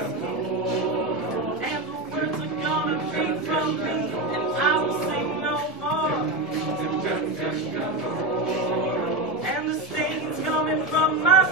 And the words are gonna be from me, and I will sing no more. And the stain's coming from my